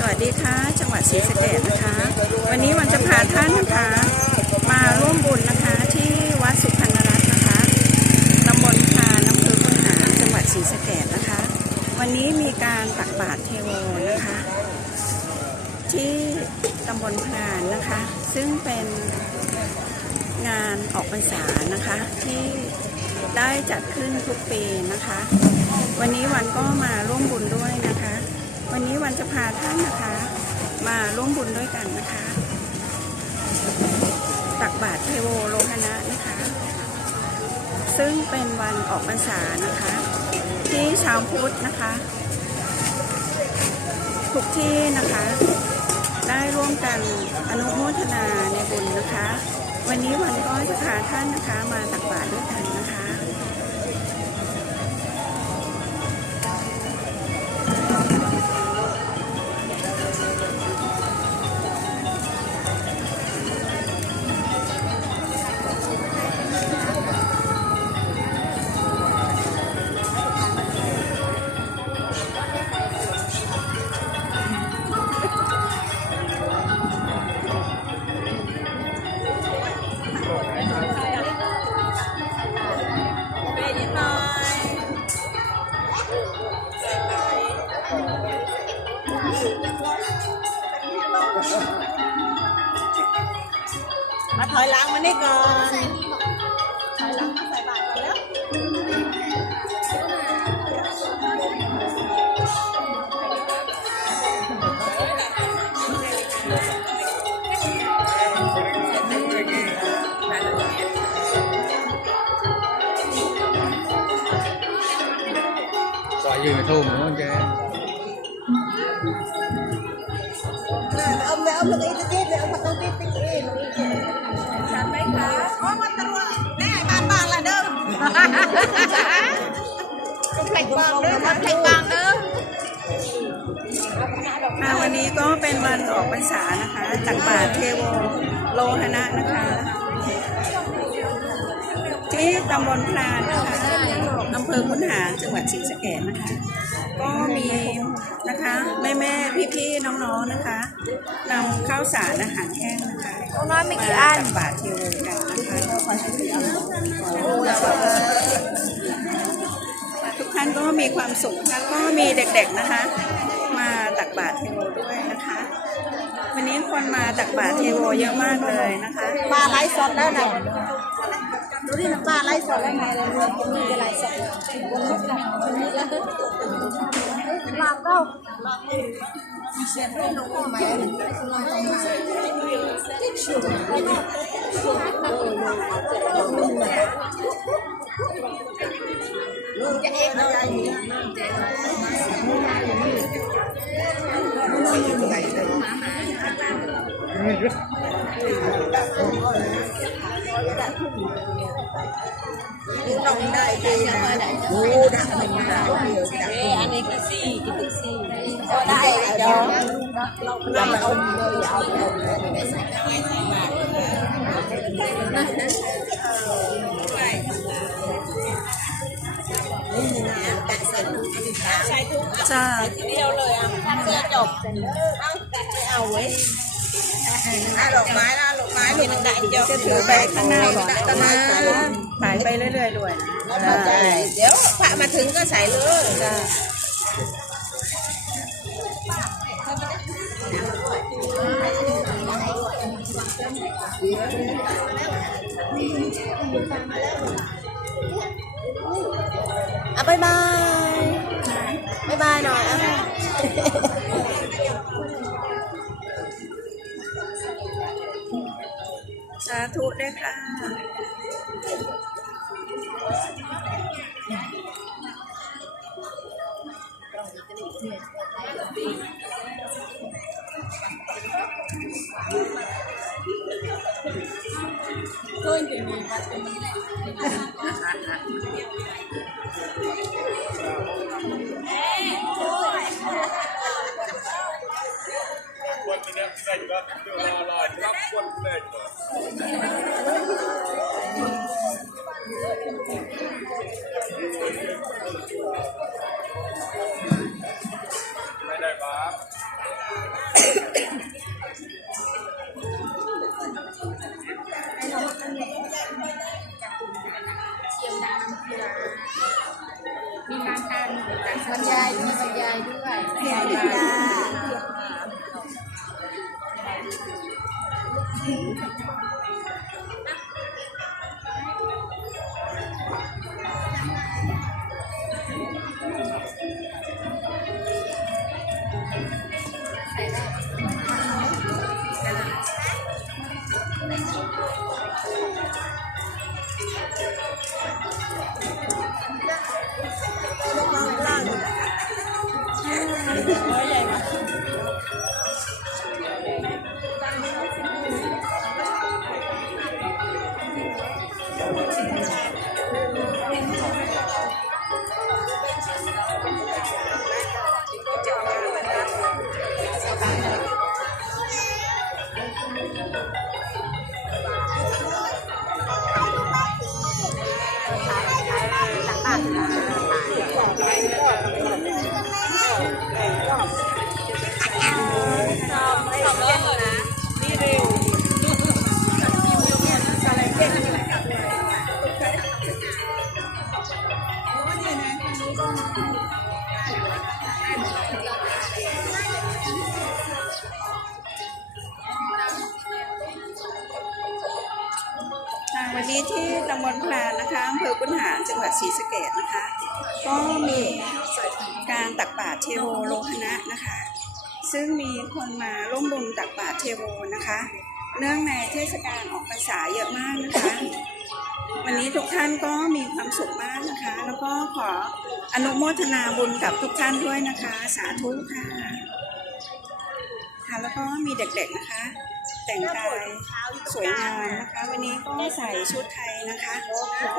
สวัสดีค่ะ จังหวัดศรีสะเกษนะคะ วันนี้วันจะพาท่านนะคะ มาร่วมบุญนะคะที่วัดสุพรรณรัตน์นะคะตำบลพานอำเภอพุนหาจังหวัดศรีสะเกษนะคะ วันนี้มีการตักบาตรเทโวนะคะ ที่ตำบลพรานนะคะ ซึ่งเป็นงานออกพรรษานะคะที่ได้จัดขึ้นทุกปีนะคะ วันนี้วันก็มาร่วมบุญด้วยนะ วันนี้วันจะพาท่านนะคะ มาร่วมบุญด้วยกันนะคะ ตักบาตรเทโวโลหณะนะคะ ซึ่งเป็นวันออกพรรษานะคะ ที่ชาวพุทธนะคะ ทุกที่นะคะ ได้ร่วมกันอนุโมทนาในบุญนะคะ วันนี้วันก็จะพาท่านนะคะมาตักบาตรด้วยกัน ถอยหลังมานี่ก่อน ถอยหลังมาใส่บาตรก่อนแล้ว Quả gì mà thơm đúng không chị? ông này ông được ý Không thành bằng nữa Không thành bằng nữa ค่ะวันนี้ก็เป็นวันออกพรรษานะคะตักบาตรเทโวโลหณะนะคะ ที่ตำบลพรานนะคะอำเภอคุนหารจังหวัดศรีสะเกษนะคะ ก็มีนะคะแม่แม่พี่พี่น้องๆนะคะนำข้าวสารอาหารแห้งนะคะน้อยไม่กี่อันบาตรเทโวกันนะคะ ทุกท่านก็มีความสุขแล้วก็มีเด็กๆนะคะ มาตักบาตรเทโวด้วยนะคะ วันนี้คนมาตักบาตรเทโวเยอะมากเลยนะคะป้าไลฟ์สดแล้วนะดูดินะป้าไลฟ์สดแล้วนะมีอะไรสดหลับก็เสียงเล่นหนูก็มาจะเอ็กซ์อะไรอยู่ลงได้ดีนะดูได้เอออันนี้กี่ซี่กี่ซี่ได้เดี๋ยวเราเอาเใส่ถุงใส่ถุงจ้าเดียวเลยอะเสื้อจบเอาไม่เอาเว้ยอะดอกไม้ละดอกไม้ลูกได้เดี๋ยวจะถือไปข้างหน้าก่อนต้นไม้ขายไปเรื่อยๆด้วยใช่เดี๋ยวพระมาถึงก็ใส่เลยจ้าอะบายบาย สาธุด้วยค่ะ มีการการบรรยายมีบรรยายด้วยบรรยาย 你。 นะคะอำเภอกุนหารจังหวัดศรีสะเกษนะคะ ก็มีการตักบาตรเทโวโลหณะนะคะ ซึ่งมีคนมาร่วมบุญตักบาตรเทโวนะคะ เนื่องในเทศกาลออกพรรษาเยอะมากนะคะ วันนี้ทุกท่านก็มีความสุขมากนะคะ แล้วก็ขออนุโมทนาบุญกับทุกท่านด้วยนะคะ สาธุค่ะค่ะแล้วก็มีเด็กๆนะคะ แต่งกายสวยงามนะคะ วันนี้ก็ใส่ชุดไทยนะคะ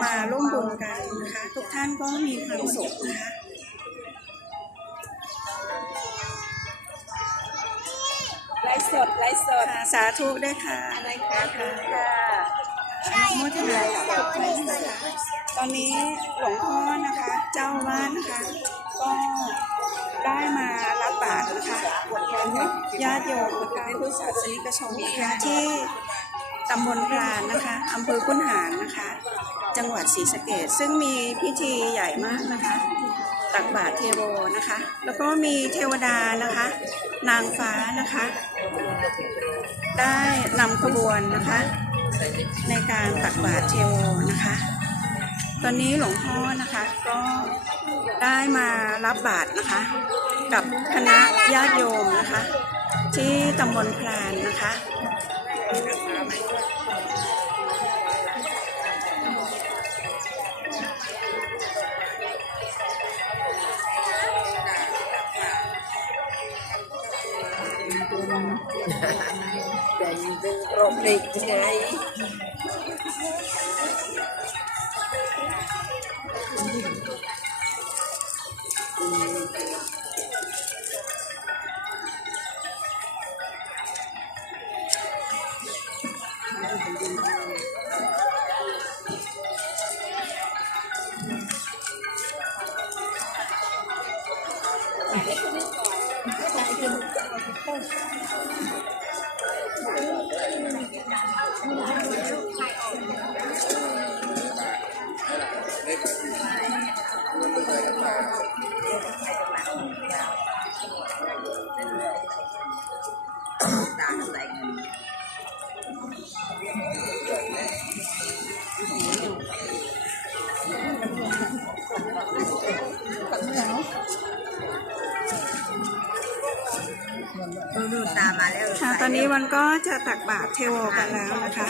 มาร่วมบุญกันนะคะ ทุกท่านก็มีความสุขนะคะไลฟ์สดไลฟ์สดค่ะสาธุด้วยค่ะอะไรคะค่ะอนุโมทนากับทุกท่านนะคะตอนนี้หลวงพ่อนะคะ เจ้าอาวาสนะคะ ก็ ได้มารับบาตรนะคะญาติโยมนะคะพุทธศาสนิกชนนะคะที่ตำบลพรานนะคะอำเภอคุนหารนะคะ จังหวัดศรีสะเกษซึ่งมีพิธีใหญ่มากนะคะ ตักบาตรเทโวนะคะ แล้วก็มีเทวดานะคะ นางฟ้านะคะ ได้นำขบวนนะคะ ในการตักบาตรเทโวนะคะ ตอนนี้หลวงพ่อนะคะก็ ได้มารับบาตรนะคะ กับคณะญาติโยมนะคะ ที่ตำบลพลานนะคะแต่ยังเป็นโรคเด็กไง วันก็จะตักบาตรเทโวกันแล้วนะคะ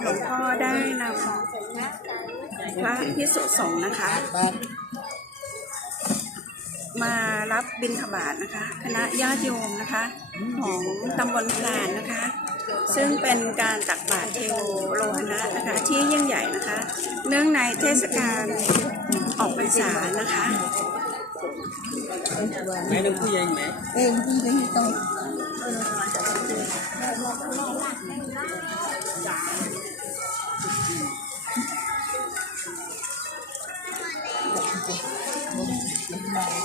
หลวงพ่อได้นำพระพิสุสงฆ์นะคะ มารับบิณฑบาตนะคะ คณะญาติโยมนะคะ ของตำบลพลานนะคะ ซึ่งเป็นการตักบาตรเทโวโลหณะนะคะ ที่ยิ่งใหญ่นะคะ เนื่องในเทศกาลออกพรรษานะคะ mấy đứa cứ dây mẹ เองที่ไม่ต้อง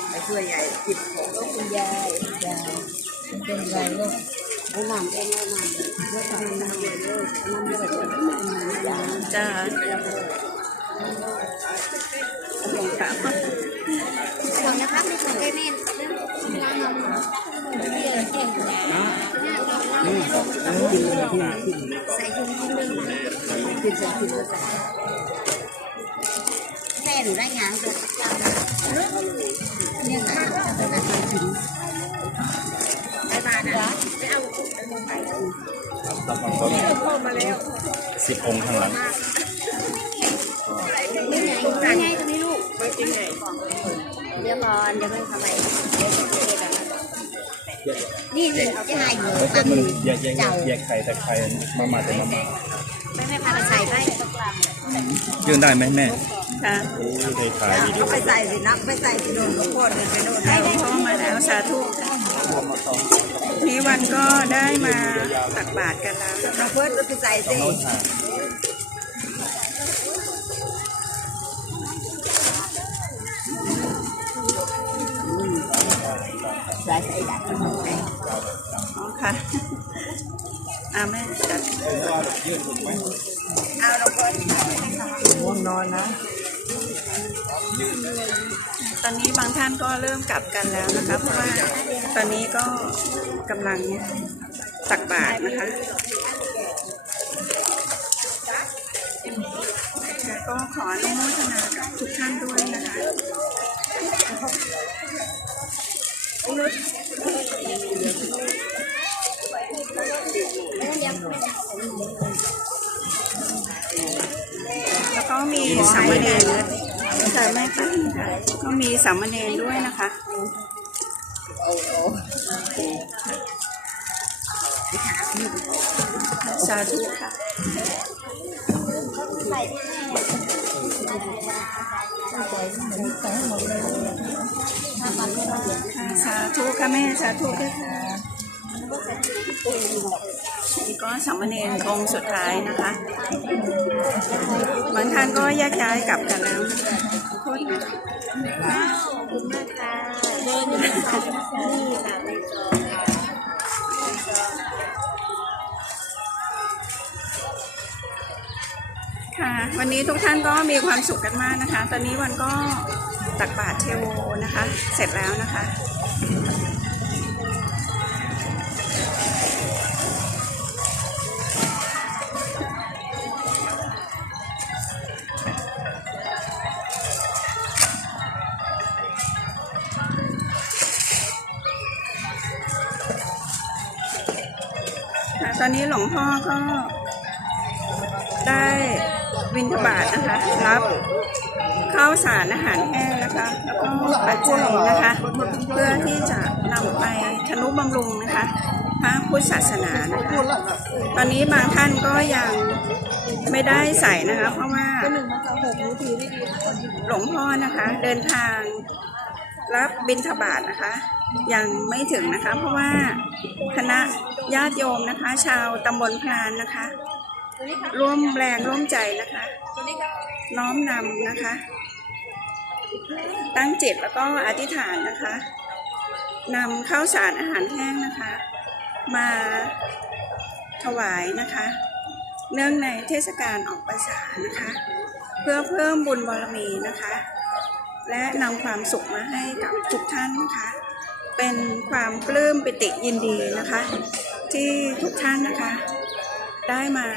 ไปช่วยยายจิบของก็คุณยายยายเป็นไรลูกไอ้หนังเองไอ้หนังเมื่อทำงานเลยมันไม่ได้เป็นยาจะค่ะส่วนนะคะในส่วนเกมนเวลาเราเรียนเก่งเนี่ยเรา ใส่ยุงที่หนึ่งกินจะกินจะแม่หนูได้งานตัวเนี่ยค่ะจะเป็นารกินไปบ้านอะไปเอาไปสิบองค์ข้างหลังนี่ไงนี่ไงตรงนี้ลูกไปที่ไหนเดี๋ยวก่อนเดี๋ยวไม่ทำไม นี่นี่ที่ไหนอยู่แล้วก็ตั้งมันแยกแยกแยกไข่แต่ไข่มามาแต่มามาไม่ไม่พาใส่ไปยื่นได้ไหมแม่ค่ะโอ้ยได้ขายดีเอาไปใส่สินับไปใส่สิโดนข้าวโพดไปโดนได้หลวงพ่อมาแล้วสาธุค่ะนี้วันก็ได้มาตักบาตรกันแล้วนะคะข้าวโพดก็ไปใส่สิใส่ใส่ดักอ๋อ ค่ะอาแม่จัดเอาเราคนง่วงนอนนะ ตอนนี้บางท่านก็เริ่มกลับกันแล้วนะคะ เพราะว่าตอนนี้ก็กำลังตักบาตรนะคะแล้วก็ขออนุโมทนากับทุกท่านด้วยนะคะ แล้วก็มีสามเณรแต่ไม่ค่ะก็มีสามเณรด้วยนะคะสาธุค่ะสาธุค่ะแม่สาธุค่ะ ก็สามเณรองค์สุดท้ายนะคะบางท่านก็แยกย้ายกลับกันแล้วขอโทษนะขอบคุณมากค่ะเดินอยู่ที่ค่ะค่ะ วันนี้ทุกท่านก็มีความสุขกันมากนะคะ ตอนนี้วันก็ตักบาตรเทโวนะคะ เสร็จแล้วนะคะค่ะ พ่อก็ได้วินทบาทนะคะ รับข้าวสารอาหารแห้งนะคะ แล้วก็ปัจจัยนะคะ เพื่อที่จะนำไปทนุบำรุงนะคะพระพุทธศาสนานะคะตอนนี้บางท่านก็ยังไม่ได้ใส่นะคะ เพราะว่าหลวงพ่อนะคะ เดินทางรับบิณฑบาตนะคะ ยังไม่ถึงนะคะ เพราะว่าคณะ ญาติโยมนะคะ ชาวตำบลพลานนะคะ ร่วมแรงร่วมใจนะคะ น้อมนำนะคะ ตั้งจิตแล้วก็อธิษฐานนะคะนำข้าวสารอาหารแห้งนะคะ มาถวายนะคะ เนื่องในเทศกาลออกพรรษานะคะ เพื่อเพิ่มบุญบารมีนะคะ และนำความสุขมาให้กับทุกท่านนะคะ เป็นความปลื้มปิติยินดีนะคะ ที่ทุกท่านนะคะ ได้มา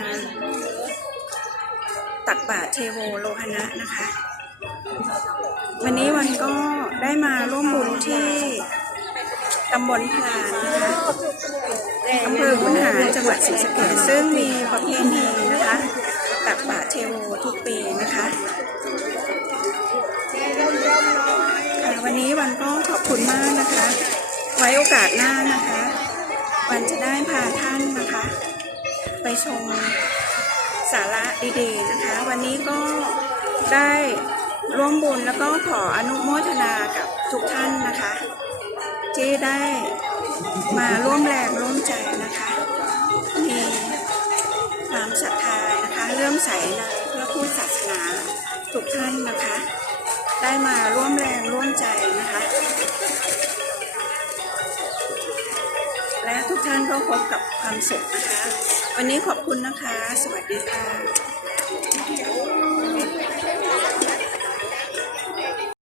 ตักบาตรเทโวโลหณะนะคะ วันนี้วันก็ได้มาร่วมบุญที่ตำบลพลานนะคะอำเภอขุนหารจังหวัดศรีสะเกษซึ่งมีประเพณีนะคะตักบาตรเทโวทุกปีนะคะค่ะวันนี้วันก็ขอบคุณมากนะคะ ไว้โอกาสหน้านะคะ วันจะได้พาท่านนะคะ ไปชมสาระดีๆนะคะ วันนี้ก็ได้ร่วมบุญแล้วก็ขออนุโมทนากับทุกท่านนะคะ ที่ได้มาร่วมแรงร่วม ทุกท่าพบกับความสุขนะคะ วันนี้ขอบคุณนะคะ สวัสดีค่ะ